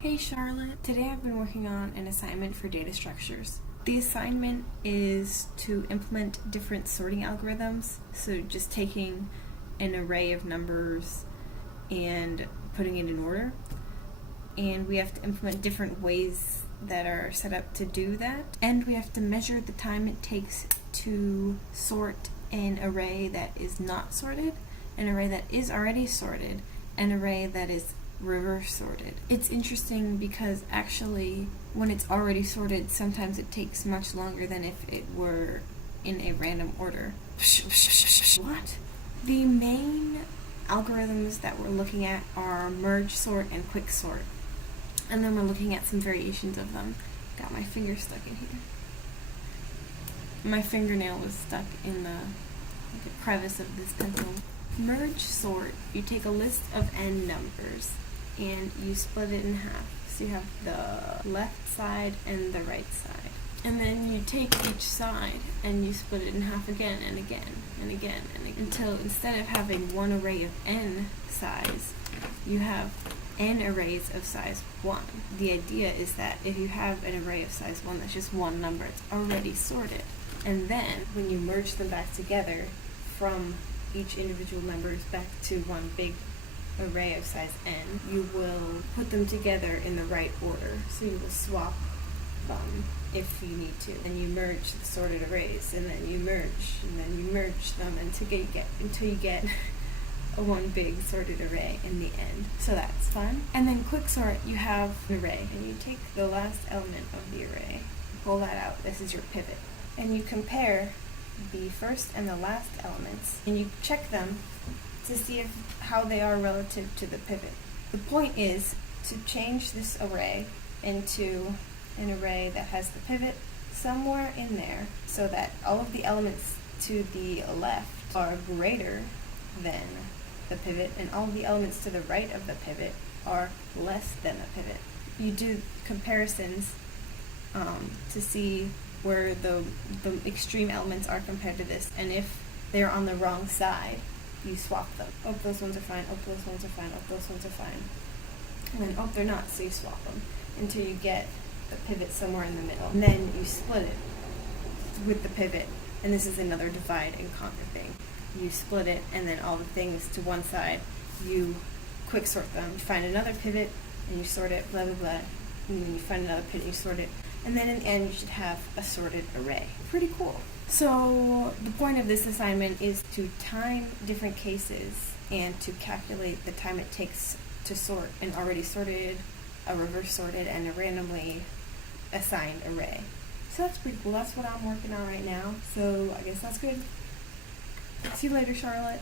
Hey Charlotte, today I've been working on an assignment for data structures. The assignment is to implement different sorting algorithms, so just taking an array of numbers and putting it in order. And we have to implement different ways that are set up to do that. And we have to measure the time it takes to sort an array that is not sorted, an array that is already sorted, an array that is reverse sorted. It's interesting because actually when it's already sorted, sometimes it takes much longer than if it were in a random order. What? The main algorithms that we're looking at are merge sort and quick sort. And then we're looking at some variations of them. Got my finger stuck in here. My fingernail was stuck in the crevice of this pencil. Merge sort, you take a list of n numbers and you split it in half. So you have the left side and the right side. And then you take each side and you split it in half again and again and again and again, until instead of having one array of n size, you have n arrays of size 1. The idea is that if you have an array of size 1 that's just one number, it's already sorted. And then when you merge them back together from each individual numbers back to one big array of size n, you will put them together in the right order. So you will swap them if you need to. And you merge the sorted arrays, and then you merge, and then you merge them until you get a one big sorted array in the end. So that's fun. And then quick sort, you have an array, and you take the last element of the array, pull that out. This is your pivot. And you compare the first and the last elements, and you check them to see how they are relative to the pivot. The point is to change this array into an array that has the pivot somewhere in there, so that all of the elements to the left are greater than the pivot, and all of the elements to the right of the pivot are less than the pivot. You do comparisons to see where the extreme elements are compared to this, and if they're on the wrong side, you swap them. Oh, those ones are fine. Oh, those ones are fine. Oh, those ones are fine. And then, oh, they're not, so you swap them until you get the pivot somewhere in the middle. And then you split it with the pivot, and this is another divide and conquer thing. You split it, and then all the things to one side, you quick sort them. You find another pivot, and you sort it, blah, blah, blah. And then you find another pivot, and you sort it. And then in the end, you should have a sorted array. Pretty cool. So the point of this assignment is to time different cases and to calculate the time it takes to sort an already sorted, a reverse sorted, and a randomly assigned array. So that's pretty cool. That's what I'm working on right now. So I guess that's good. See you later, Charlotte.